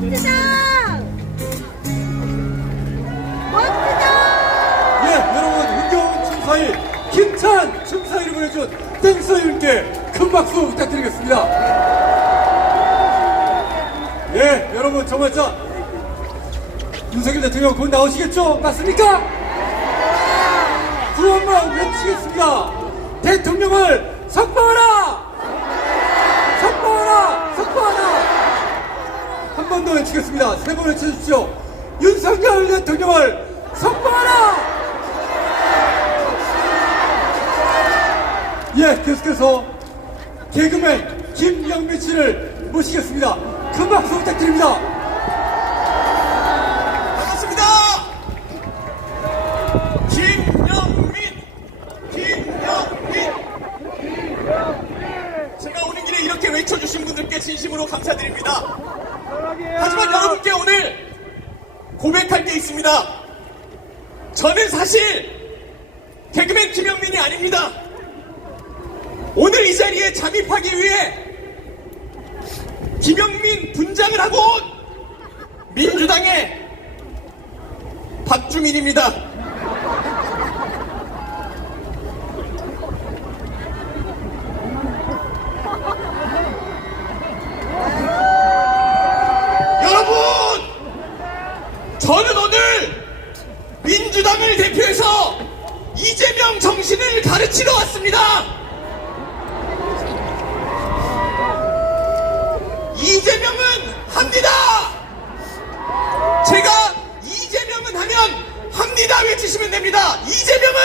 멋지다! 멋지다! 예, 여러분, 은경 춤사위, 힘찬 춤사위를 보내준 댄서님께 큰 박수 부탁드리겠습니다. 예, 여러분, 정말 윤석열 대통령 곧 나오시겠죠? 맞습니까? 구호 한번 외치겠습니다. 대통령을 석방하라! 석방하라! 석방하라! 한 번 더 외치겠습니다. 세 번 외쳐주십시오. 윤석열 대통령을 석방하라! 예, 계속해서 개그맨 김영민 씨를 모시겠습니다. 큰 박수 부탁드립니다. 반갑습니다. 김영민. 제가 오는 길에 이렇게 외쳐주신 분들께 진심으로 감사드립니다. 하지만 여러분께 오늘 고백할 게 있습니다. 저는 사실 개그맨 김영민이 아닙니다. 오늘 이 자리에 잠입하기 위해 김영민 분장을 하고 온 민주당의 박주민입니다. 여러분, 저는 오늘 민주당을 대표해서 이재명 정신을 가르치러 왔습니다. 이재명은 합니다. 제가 이재명은 하면 합니다 외치시면 됩니다. 이재명은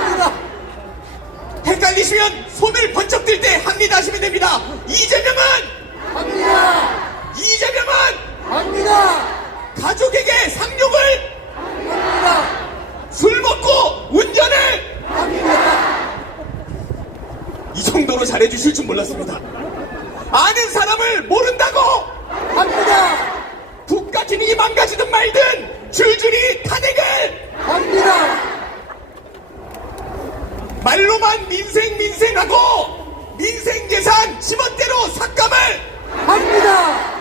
합니다. 헷갈리시면 손을 번쩍 들 때 합니다 하시면 됩니다. 이재명은 합니다. 이재명은 합니다. 가족에게 상륙을 합니다. 술 먹고 운전을 합니다. 이 정도로 잘해주실 줄 몰랐습니다. 아는 사람을 모른다고 합니다. 국가 기능이 망가지든 말든 줄줄이 탄핵을 합니다. 말로만 민생하고 민생재산 지멋대로 삭감을 합니다.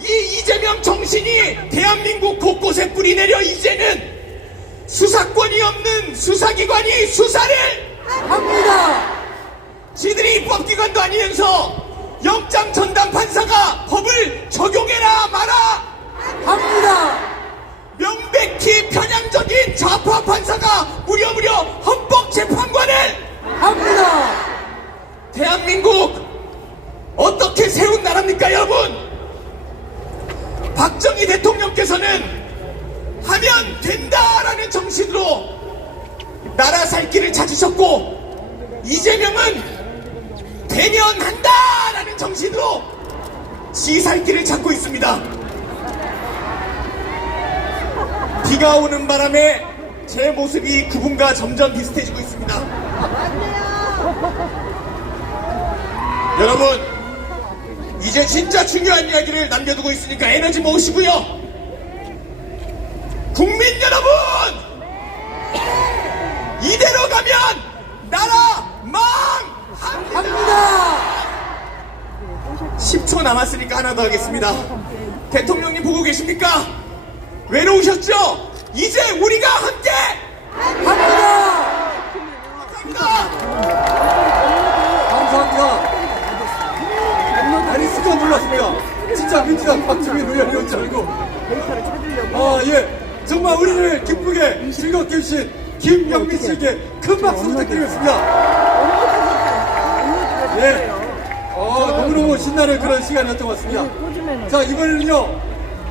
이 이재명 정신이 대한민국 곳곳에 뿌리내려 이제는 수사권이 없는 수사기관이 수사를 합니다. 지들이 입법기관도 아니면서 영장 전담 판사가 법을 적용해라 마라 합니다. 명백히 편향적인 좌파 판사가 무려 헌법재판관을 합니다. 대한민국 어떻게 세운 나라입니까 여러분? 박정희 대통령께서는 하면 된다라는 정신으로 나라 살 길을 찾으셨고 이재명은 되면 한다라는 정신으로 지 살 길을 찾고 있습니다. 비가 오는 바람에 제 모습이 그분과 점점 비슷해지고 있습니다. 여러분, 이제 진짜 중요한 이야기를 남겨두고 있으니까 에너지 모으시고요. 국민 여러분, 이대로 가면 나라 망합니다. 10초 남았으니까 하나 더 하겠습니다. 대통령님 보고 계십니까? 외로우셨죠? 이제 우리가 함께 합니다. 합니다. 감사합니다. 아니, 습관 놀랐습니다. 진짜 민주당 박주민 의원이었줄 알고. 아, 예. 정말 우리를 기쁘게 즐겁게 해주신 김영민 씨에게 큰 박수 부탁드리겠습니다. 예. 너무너무 신나는 그런 시간이었던 것 같습니다. 자, 이번에는요,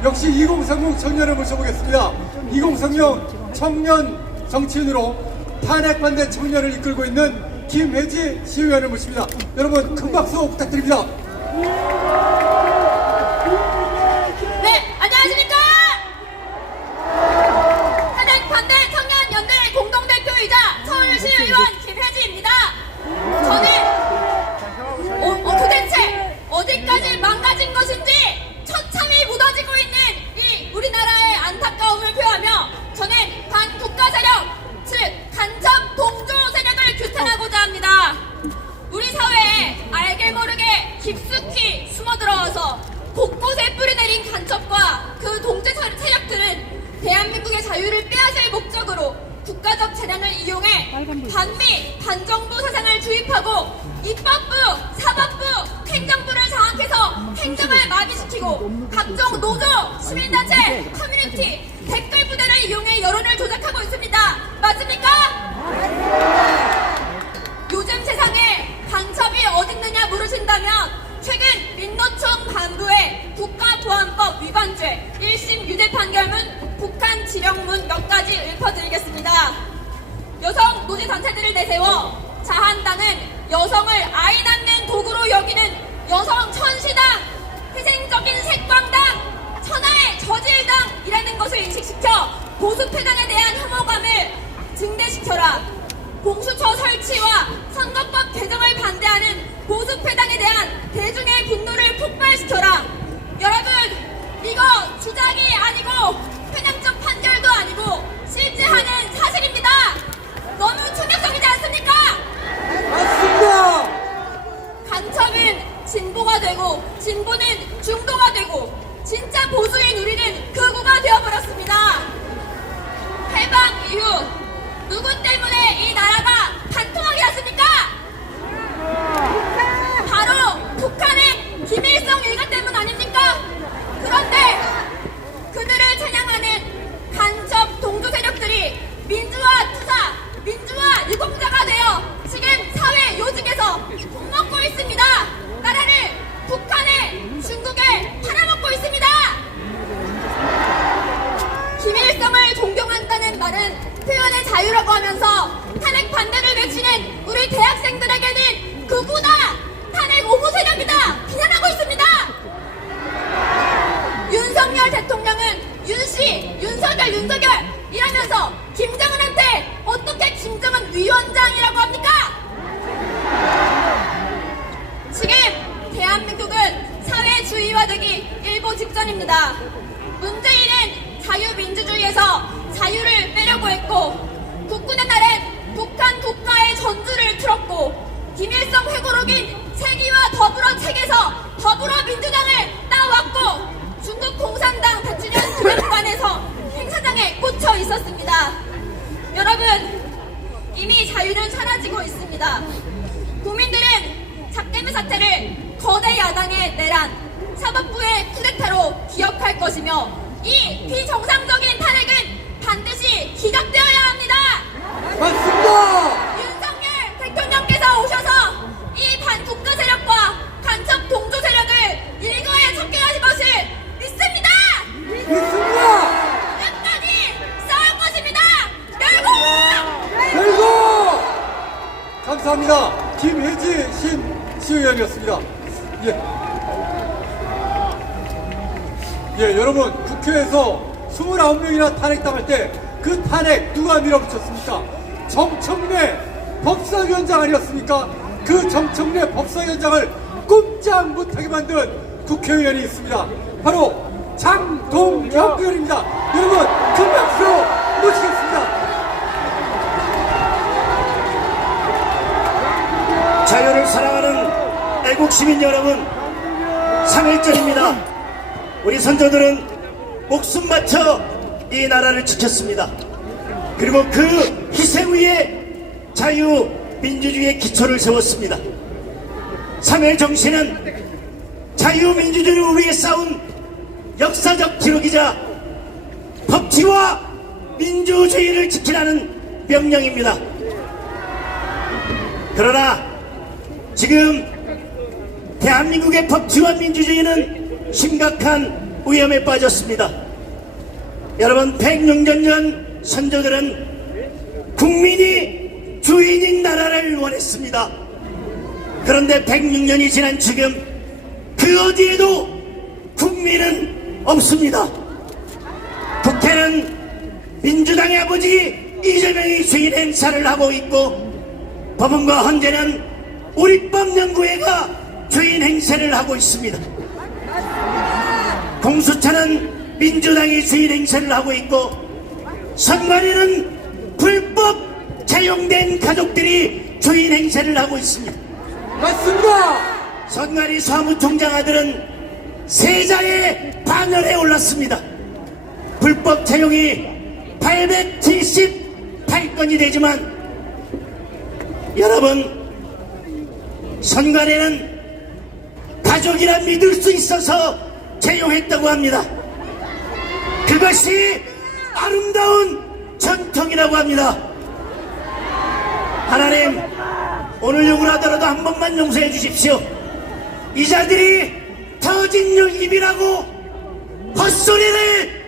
역시 2030 청년을 모셔보겠습니다. 2030 청년 정치인으로 탄핵 반대 청년을 이끌고 있는 김혜지 시의원을 모십니다. 여러분, 큰 박수 부탁드립니다. 네, 안녕하십니까? 탄핵 반대 청년연대 공동대표이자 서울시의원 김혜지입니다. 저는 도대체 어디까지 망가진 것인지 처참히 무너지고 있는 이 우리나라의 안타까움을 표하며 저는 반국가 세력, 즉 간첩 동조 세력을 규탄하고자 합니다. 우리 사회에 알게 모르게 깊숙이 숨어들어와서 곳곳에 뿌리 그 동지 세력들은 대한민국의 자유를 빼앗을 목적으로 국가적 재량을 이용해 반미, 반정부 사상을 주입하고 입법부, 사법부, 행정부를 장악해서 행정을 마비시키고 각종 노조, 시민단체, 커뮤니티, 댓글 부대를 이용해 여론을 조작하고 있습니다. 맞습니까? 요즘 세상에 간첩이 어딨느냐 물으신다면 최근 민노총 간부의 국가보안법 위반죄 1심 유죄 판결문 북한 지령문 몇 가지 읊어드리겠습니다. 여성 노지 단체들을 내세워 자한당은 여성을 아이 낳는 도구로 여기는 여성 천시당, 희생적인 색광당, 천하의 저질당이라는 것을 인식시켜 보수패당에 대한 혐오감을 증대시켜라. 공수처 설치와 선거법 개정을 반대하는 보수패당에 대한 대중의 분노를 폭발시켜라. 여러분, 이거 주장이 아니고 편향적 판결도 아니고 실제하는 사실입니다. 너무 충격적이지 않습니까? 맞습니다. 간첩은 진보가 되고 진보는 중도가 되고 진짜 보수인 우리는 극우가 되어버렸습니다. 해방 이후 누구 때문에 이 나라가 반통하게 됐습니까? 바로 북한의 김일성 일가 때문 아닙니까? 그런데 그들을 찬양하는 간첩 동조 세력들이 민주화 투사, 민주화 유공자가 되어 지금 사회 요직에서 욕먹고 있습니다. 나라를 북한에, 중국에 팔아먹고 있습니다. 김일성을 존경한다는 말은 표현의 자유라고 하면서 탄핵 반대를 외치는 우리 대학생들에게는 극우다, 탄핵 옹호 세력이다 비난하고 있습니다. 윤석열 대통령은 윤씨, 윤석열 이라면서 김정은한테 어떻게 김정은 위원장이라고 합니까? 지금 대한민국은 사회주의화되기 일보 직전입니다. 문재인은 자유민주주의에서 자유를 빼려고 했고 국군의 날엔 북한 국가의 전주를 틀었고 김일성 회고록인 세기와 더불어 책에서 더불어민주당을 따왔고 중국 공산당 100주년 기념관에서 행사장에 꽂혀 있었습니다. 여러분, 이미 자유는 사라지고 있습니다. 국민들은 작대미 사태를 거대 야당의 내란, 사법부의 쿠데타로 기억할 것이며 이 비정상적인 탄핵은 반드시 기각되어야 합니다. 맞습니다. 윤석열 대통령께서 오셔서 이 반국가 세력과 간첩 동조 세력을 일거에 척결하실 것을 믿습니다. 믿습니다. 끝까지 싸울 것입니다. 결국 감사합니다. 김혜지 시의원이었습니다. 여러분, 국회에서 29명이나 탄핵당할 때 그 탄핵 누가 밀어붙였습니까? 정청래 법사위원장 아니었습니까? 그 정청래 법사위원장을 꼼짝 못하게 만든 국회의원이 있습니다. 바로 장동혁 의원입니다. 여러분, 큰 박수로 모시겠습니다. 자유를 사랑하는 애국 시민 여러분, 3.1절입니다. 우리 선조들은 목숨 바쳐 이 나라를 지켰습니다. 그리고 그 희생 위에 자유 민주주의의 기초를 세웠습니다. 3.1 정신은 자유민주주의를 위해 싸운 역사적 기록이자 법치와 민주주의를 지키라는 명령입니다. 그러나 지금 대한민국의 법치와 민주주의는 심각한 위험에 빠졌습니다. 여러분, 106년 전 선조들은 국민이 주인인 나라를 원했습니다. 그런데 106년이 지난 지금 그 어디에도 국민은 없습니다. 국회는 민주당의 아버지 이재명이 주인 행사를 하고 있고 법원과 헌재는 우리법연구회가 주인 행세를 하고 있습니다. 공수처는 민주당이 주인 행세를 하고 있고 선관위는 불법 채용된 가족들이 주인 행세를 하고 있습니다. 맞습니다. 선관위 사무총장 아들은 세자의 반열에 올랐습니다. 불법 채용이 878건이 되지만 여러분, 선관위는 가족이라 믿을 수 있어서 채용했다고 합니다. 그것이 아름다운 전통이라고 합니다. 하나님, 오늘 욕을 하더라도 한 번만 용서해 주십시오. 이 자들이 터진 입이라고 헛소리를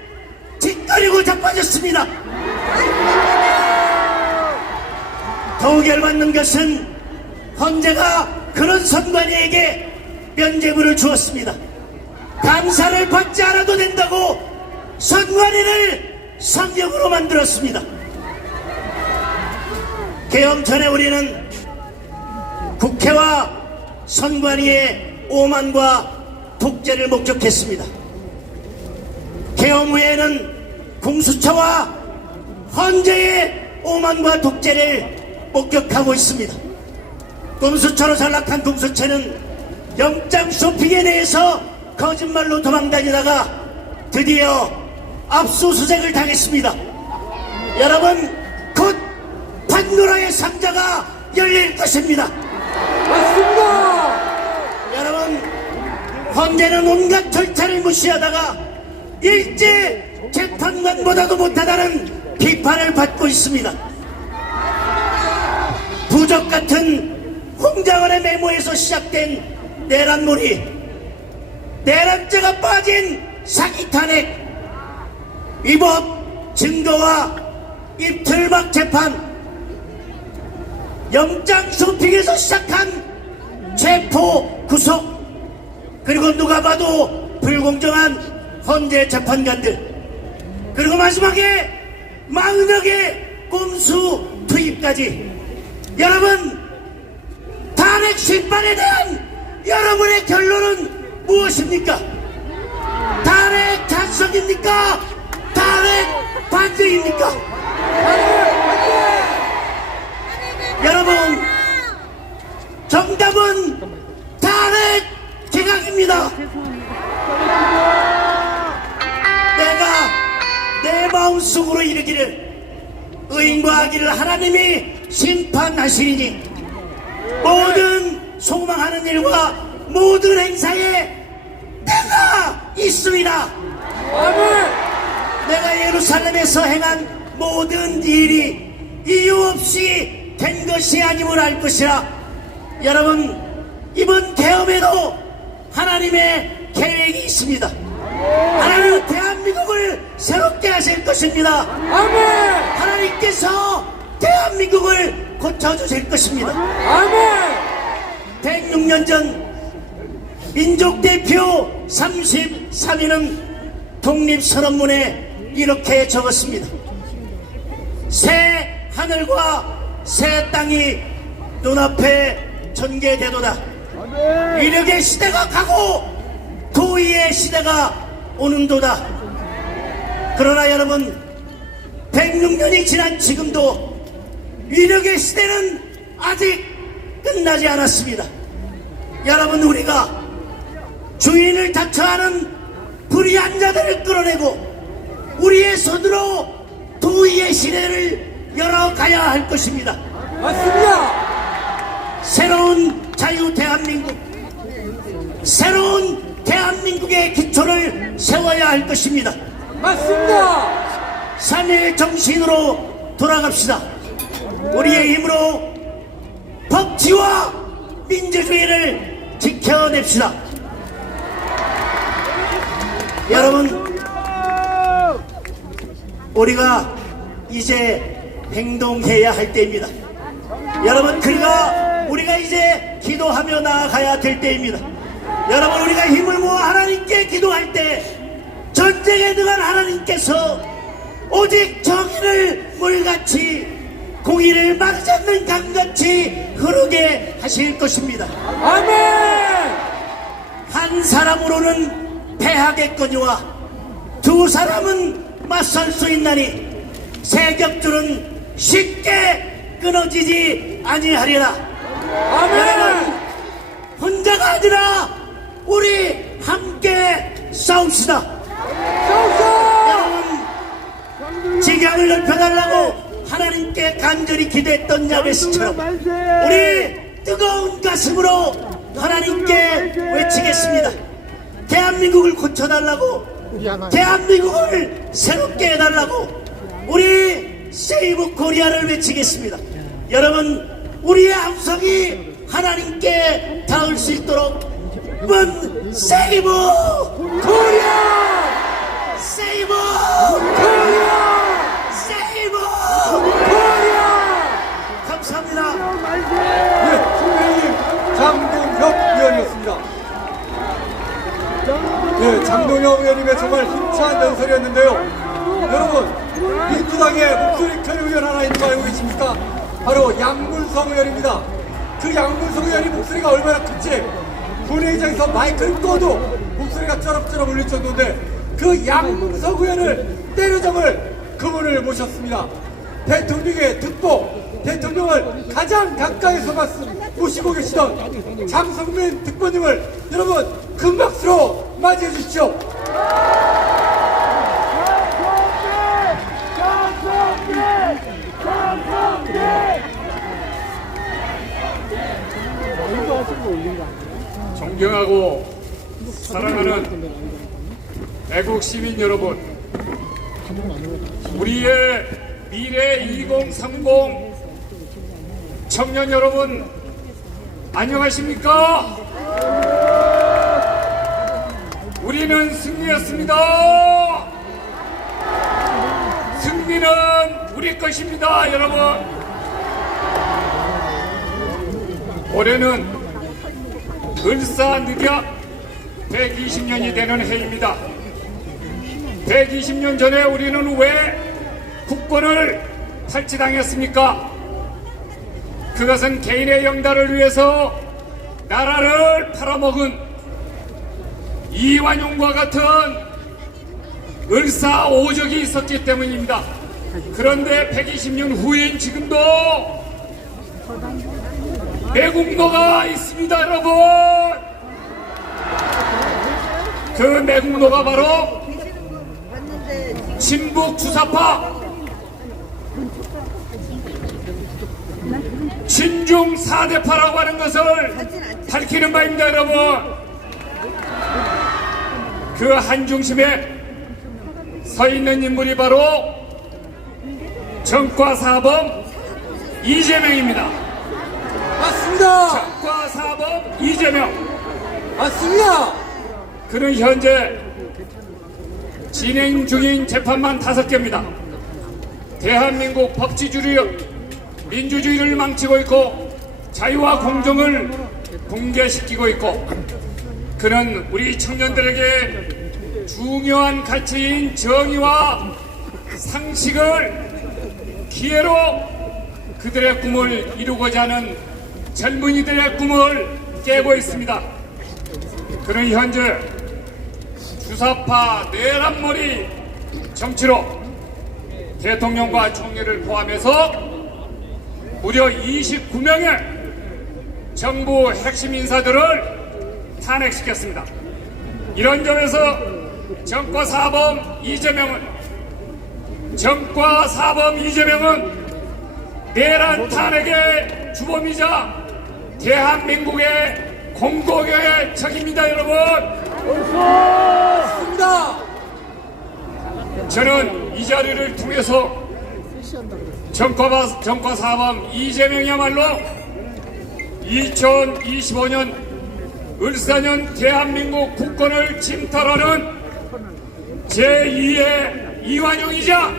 짓거리고 자빠졌습니다. 더욱 열받는 것은 헌재가 그런 선관위에게 면죄부를 주었습니다. 감사를 받지 않아도 된다고 선관위를 성역으로 만들었습니다. 개엄 전에 우리는 국회와 선관위의 오만과 독재를 목격했습니다. 개엄 후에는 공수처와 헌재의 오만과 독재를 목격하고 있습니다. 공수처로 전락한 공수처는 영장 쇼핑에 대해서 거짓말로 도망다니다가 드디어 압수수색을 당했습니다. 여러분, 곧 판도라의 상자가 열릴 것입니다. 맞습니다. 여러분, 헌재는 온갖 절차를 무시하다가 일제 재판관보다도 못하다는 비판을 받고 있습니다. 부적 같은 홍장원의 메모에서 시작된 내란몰이, 내란죄가 빠진 사기 탄핵, 위법 증거와 입틀막 재판, 영장 쇼핑에서 시작한 체포 구속, 그리고 누가 봐도 불공정한 헌재 재판관들, 그리고 마지막에 40여 꼼수 투입까지. 여러분, 탄핵 심판에 대한 여러분의 결론은 무엇입니까? 탄핵 찬성입니까? 탄핵 반대입니까? 여러분, 정답은 탄핵 개각입니다. 내가 내 마음속으로 이르기를 의인과 악의를 하나님이 심판하시리니 모든 소망하는 일과 모든 행사에 내가 있으리라. 내가 예루살렘에서 행한 모든 일이 이유 없이 된 것이 아님을 알 것이라. 여러분, 이번 계엄에도 하나님의 계획이 있습니다. 하나님은 대한민국을 새롭게 하실 것입니다. 하나님께서 대한민국을 고쳐주실 것입니다. 106년 전 민족대표 33인은 독립선언문에 이렇게 적었습니다. 새 하늘과 새 땅이 눈앞에 전개되도다. 위력의 시대가 가고 도의의 시대가 오는도다. 그러나 여러분, 106년이 지난 지금도 위력의 시대는 아직 끝나지 않았습니다. 여러분, 우리가 주인을 자처하는 불의한 자들을 끌어내고 우리의 손으로 도의의 시대를 열어가야 할 것입니다. 맞습니다. 새로운 자유 대한민국, 새로운 대한민국의 기초를 세워야 할 것입니다. 맞습니다. 3일 정신으로 돌아갑시다. 우리의 힘으로 법치와 민주주의를 지켜냅시다. 여러분, 우리가 이제 행동해야 할 때입니다. 여러분, 우리가 이제 기도하며 나아가야 될 때입니다. 여러분, 우리가 힘을 모아 하나님께 기도할 때 전쟁에 등한 하나님께서 오직 정의를 물같이 공의를 마르지 않는 강같이 흐르게 하실 것입니다. 한 사람으로는 패하겠거니와 두 사람은 맞설 수 있나니 세 겹줄은 쉽게 끊어지지 아니하리라. 여러분, 혼자가 아니라 우리 함께 싸웁시다. 여러분, 지경을 넓혀달라고 하나님께 간절히 기도했던 야베스처럼 우리 뜨거운 가슴으로 하나님께 외치겠습니다. 대한민국을 고쳐달라고, 대한민국을 새롭게 해달라고 우리 세이브 코리아를 외치겠습니다. 여러분, 우리의 함성이 하나님께 닿을 수 있도록 세이브 코리아! 세이브 코리아! 세이브 코리아! 감사합니다. 예, 국민의힘 장동혁 의원이었습니다. 예, 장동혁 의원님의 정말 힘찬 연설이었는데요. 여러분, 민주당의 목소리 큰 의원 하나 있는 거 알고 계십니까? 바로 양문성 의원입니다. 그 양문성 의원이 목소리가 얼마나 큰지 본회의장에서 마이크를 꺼도 목소리가 쩌럽쩌럽 울릴 정도인데 그 양문성 의원을 때려잡을 그분을 모셨습니다. 대통령의 특보, 대통령을 가장 가까이서 모시고 계시던 장성민 특보님을 여러분 큰 박수로 맞이해 주십시오. 존경하고 사랑하는 애국 시민 여러분, 우리의 미래 2030 청년 여러분, 안녕하십니까? 우리는 승리했습니다. 승리는 우리 것입니다, 여러분. 올해는 을사늑약 120년이 되는 해입니다. 120년 전에 우리는 왜 국권을 탈취당했습니까? 그것은 개인의 영달을 위해서 나라를 팔아먹은 이완용과 같은 을사오적이 있었기 때문입니다. 그런데 120년 후인 지금도 매국노가 있습니다, 여러분. 그 매국노가 바로 친북 주사파 친중 4대파라고 하는 것을 밝히는 바입니다, 여러분. 그 한중심에 서 있는 인물이 바로 정과사범 이재명입니다. 맞습니다. 정과사범 이재명. 맞습니다. 그는 현재 진행 중인 재판만 5개입니다. 대한민국 법치주의, 민주주의를 망치고 있고 자유와 공정을 붕괴시키고 있고, 그는 우리 청년들에게 중요한 가치인 정의와 상식을 기회로 그들의 꿈을 이루고자 하는 젊은이들의 꿈을 깨고 있습니다. 그는 현재 주사파 내란머리 정치로 대통령과 총리를 포함해서 무려 29명의 정부 핵심 인사들을 탄핵시켰습니다. 이런 점에서 정과사범 이재명은 내란 탄핵의 주범이자 대한민국의 공공의 적입니다, 여러분. 맞습니다. 저는 이 자리를 통해서 정과사범 이재명이야말로 2025년 을사년 대한민국 국권을 침탈하는 제2의 이완용이자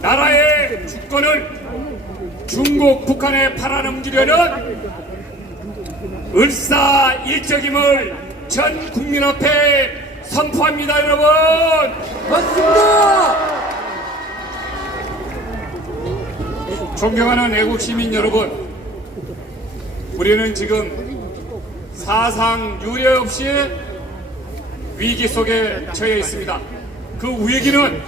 나라의 주권을 중국, 북한에 팔아넘기려는 을사일적임을 전 국민 앞에 선포합니다, 여러분. 맞습니다. 존경하는 애국 시민 여러분, 우리는 지금 사상 유례 없이 위기 속에 처해 있습니다. 그 위기는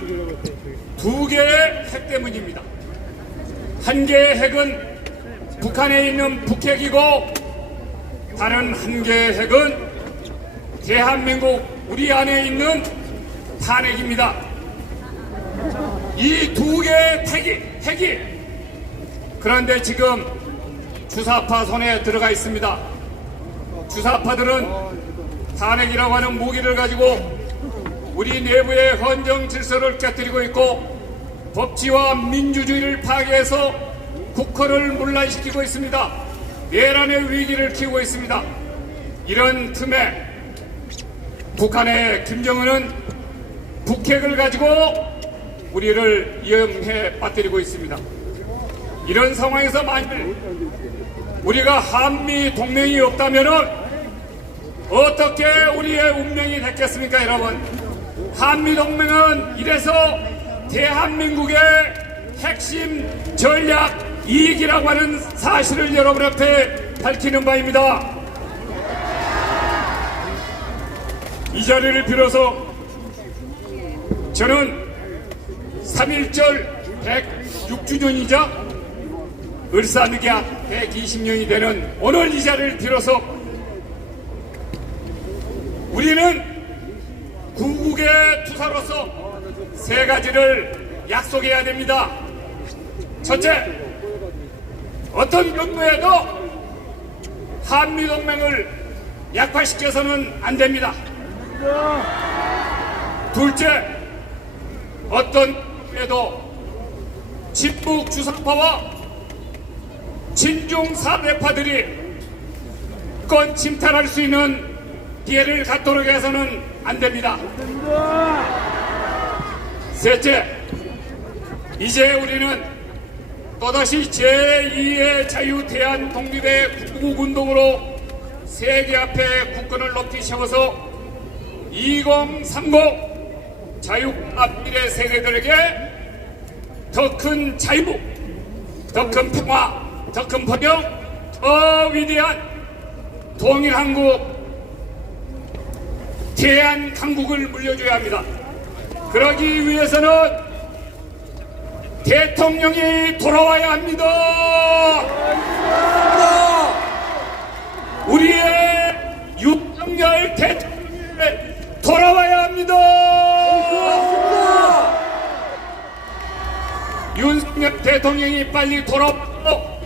2개의 핵 때문입니다. 한 개의 핵은 북한에 있는 북핵이고, 다른 한 개의 핵은 대한민국 우리 안에 있는 탄핵입니다. 이 두 개의 핵이 그런데 지금 주사파 손에 들어가 있습니다. 주사파들은 탄핵이라고 하는 무기를 가지고 우리 내부의 헌정 질서를 깨뜨리고 있고 법치와 민주주의를 파괴해서 국회를 문란시키고 있습니다. 내란의 위기를 키우고 있습니다. 이런 틈에 북한의 김정은은 북핵을 가지고 우리를 위험에 빠뜨리고 있습니다. 이런 상황에서 만일 우리가 한미 동맹이 없다면 어떻게 우리의 운명이 됐겠습니까, 여러분? 한미 동맹은 이래서 대한민국의 핵심 전략 이익이라고 하는 사실을 여러분 앞에 밝히는 바입니다. 이 자리를 빌어서 저는 3.1절 106주년이자 을사늑약 120년이 되는 오늘 이 자리를 빌어서 우리는 구국의 투사로서 세 가지를 약속해야 됩니다. 첫째, 어떤 경우에도 한미동맹을 약화시켜서는 안 됩니다. 둘째, 어떤 경우에도 친북 주사파와 친중 사대파들이 권 침탈할 수 있는 기회를 갖도록 해서는 안 됩니다. 셋째, 이제 우리는 또다시 제2의 자유 대한 독립의 구국운동으로 세계 앞에 국권을 높이 세워서 2030 자유와 미래 세대들에게 더 큰 자유, 더 큰 평화, 더 큰 번영, 더 위대한 통일한국, 대한강국을 물려줘야 합니다. 그러기 위해서는 대통령이 돌아와야 합니다. 우리의 윤석열 대통령이 돌아와야 합니다. 윤석열 대통령이 빨리 돌아오고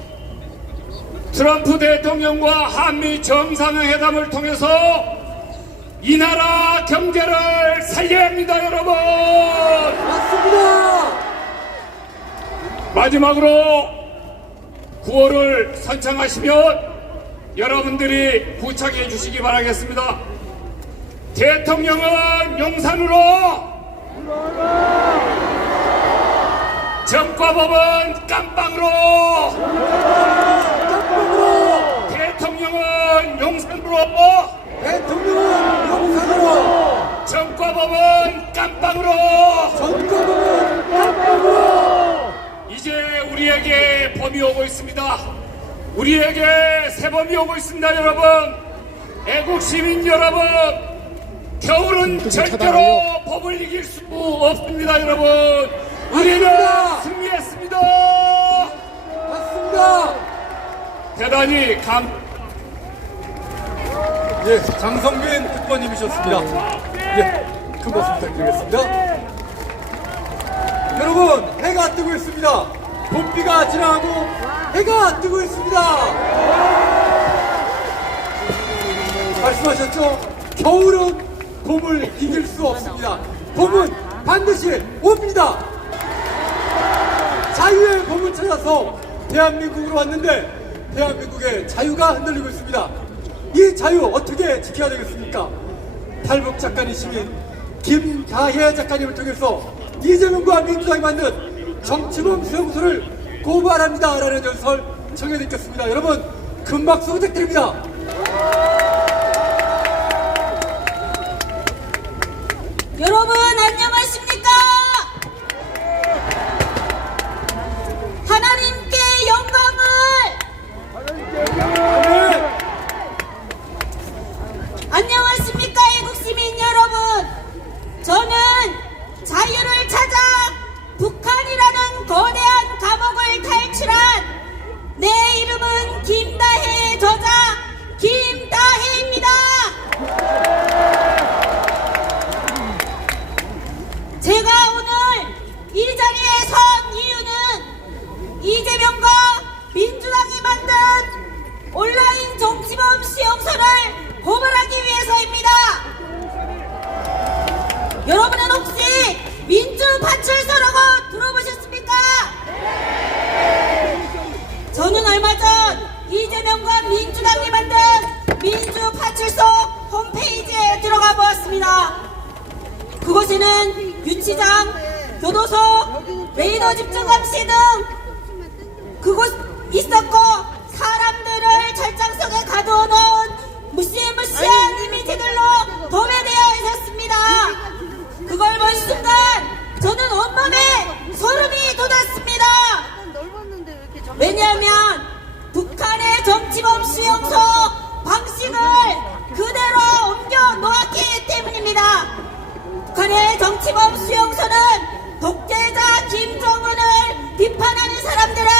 트럼프 대통령과 한미 정상회담을 통해서 이 나라 경제를 살려야 합니다, 여러분. 맞습니다. 마지막으로 구호를 선창하시면 여러분들이 구창해 주시기 바라겠습니다. 대통령은 용산으로, 정과법은 깜빵으로, 대통령은 용산으로, 대통령은 용산으로, 정과법은 깜빵으로, 전과법은 깜빡으로. 이제 우리에게 범이 오고 있습니다. 우리에게 새범이 오고 있습니다, 여러분. 애국 시민 여러분, 겨울은 절대로 법을 이길 수 없습니다, 여러분. 우리는 승리했습니다. 맞습니다. 대단히 예, 장성민 특보님이셨습니다. 예, 큰 박수 부탁드리겠습니다. 여러분, 해가 뜨고 있습니다. 봄비가 지나가고 해가 뜨고 있습니다. 말씀하셨죠? 겨울은 봄을 이길 수 없습니다. 봄은 반드시 옵니다. 자유의 봄을 찾아서 대한민국으로 왔는데 대한민국의 자유가 흔들리고 있습니다. 이 자유 어떻게 지켜야 되겠습니까? 탈북 작가님 시민 김다혜 작가님을 통해서 이재명과 민주당이 만든 정치범 수용소를 고발합니다 라는 연설 청해듣겠습니다. 여러분 큰 박수 부탁드립니다. 여러분 안녕하십니까? 하나님께 영광을. 안녕하십니까 애국시민 여러분. 저는 자유를 찾아 북한이라는 거대한 감옥을 탈출한 내 이름은 김다혜의 저자 김다혜 그곳에는 유치장, 교도소, 레이더 집중 감시 등 그곳 있었고 사람들을 철장 속에 가둬놓은 무시무시한 이미지들로 도배되어 있었습니다. 그걸 본 순간 저는 온몸에 소름이 돋았습니다. 왜냐하면 북한의 정치범 수용소 방식을 그대로 옮겨 놓았기 때문입니다. 북한의 정치범 수용소는 독재자 김정은을 비판하는 사람들을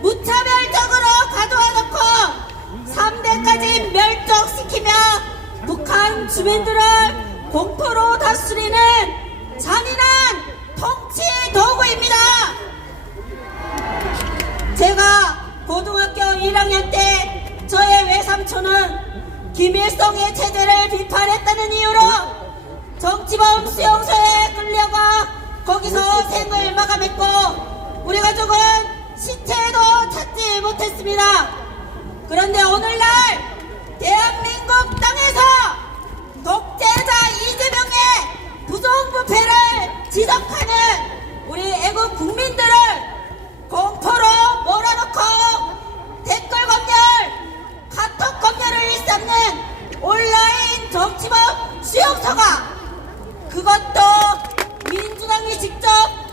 무차별적으로 가둬놓고 3대까지 멸종시키며 북한 주민들을 공포로 다스리는 잔인한 통치 도구입니다. 제가 고등학교 1학년 때 저의 외삼촌은 김일성의 체제를 비판했다는 이유로 정치범 수용소에 끌려가 거기서 생을 마감했고 우리 가족은 시체도 찾지 못했습니다. 그런데 오늘날 대한민국 땅에서 독재자 이재명의 부정부패를 지적하는 우리 애국 국민들을 공포로 몰아넣고 댓글 검열, 카톡 검열을 일삼는 온라인 정치범 수용소가 그것도 민주당이 직접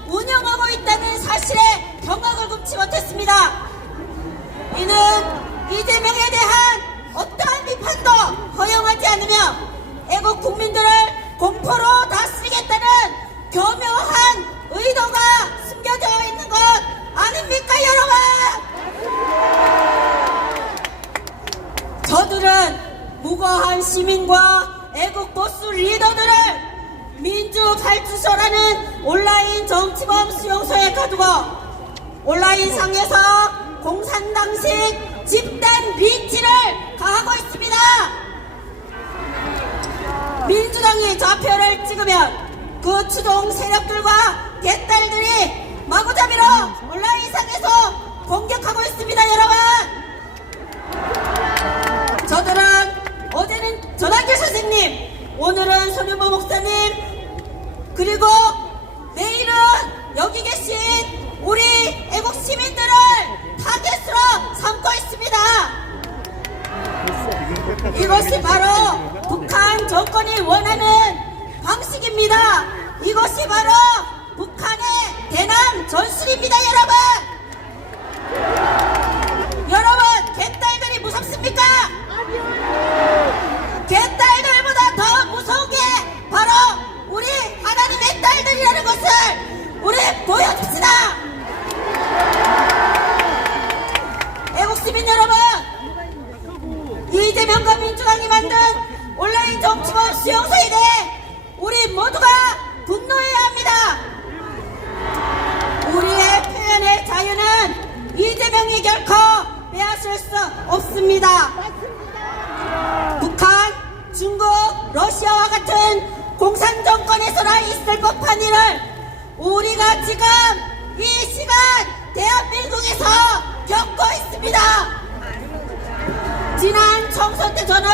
운영하고 있다는 사실에 경악을 금치 못했습니다. 이는 이재명에 대한 어떠한 비판도 허용하지 않으며 애국 국민들을 공포로 다스리겠다는 교묘한 의도가 숨겨져 있는 것 아닙니까, 여러분? 저들은 무고한 시민과 애국 보수 리더들을 민주발주소라는 온라인 정치범 수용소에 가두고 온라인상에서 공산당식 집단 리치를 가하고 있습니다. 민주당이 좌표를 찍으면 그 추종 세력들과 개딸들이 마구잡이로 온라인상에서 공격하고 있습니다, 여러분. 저들은 어제는 전학규 선생님, 오늘은 손윤보 목사님, 그리고 내일은 여기 계신 우리 애국 시민들을 타겟으로 삼고 있습니다. 이것이 바로 북한 정권이 원하는 방식입니다. 이것이 바로 북한의 대남 전술입니다, 여러분. 여러분, 개딸들이 무섭습니까? 개딸들보다 더 무서운 게 바로 우리 하나님의 딸들이라는 것을 우리 보여줍시다. 애국시민 여러분, 이재명과 민주당이 만든 온라인 정치범 수용소에 대해 우리 모두가 분노해야 합니다. 우리의 표현의 자유는 이재명이 결코 빼앗을 수 없습니다. 북한, 중국, 러시아와 같은 공산정권에서나 있을 법한 일을 우리가 지금 이 시간 대한민국에서 겪고 있습니다. 지난 총선 때 저는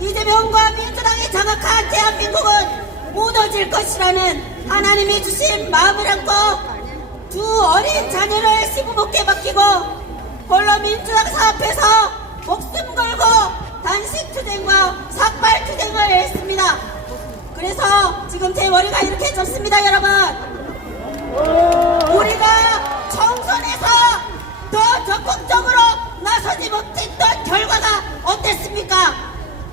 이재명과 민주당이 장악한 대한민국은 무너질 것이라는 하나님이 주신 마음을 안고 두 어린 자녀를 시부모께 맡기고 홀로 민주당 사업에서 목숨 걸고 단식투쟁과 삭발투쟁을 했습니다. 그래서 지금 제 머리가 이렇게 졌습니다, 여러분. 우리가 총선에서 더 적극적으로 나서지 못했던 결과가 어땠습니까?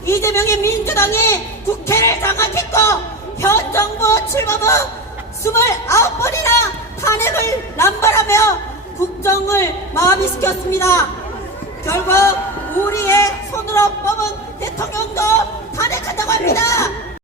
이재명의 민주당이 국회를 장악했고 현 정부 출범 후 29번이나 탄핵을 남발하며 국정을 마비시켰습니다. 결국 우리의 손으로 뽑은 대통령도 탄핵한다고 합니다.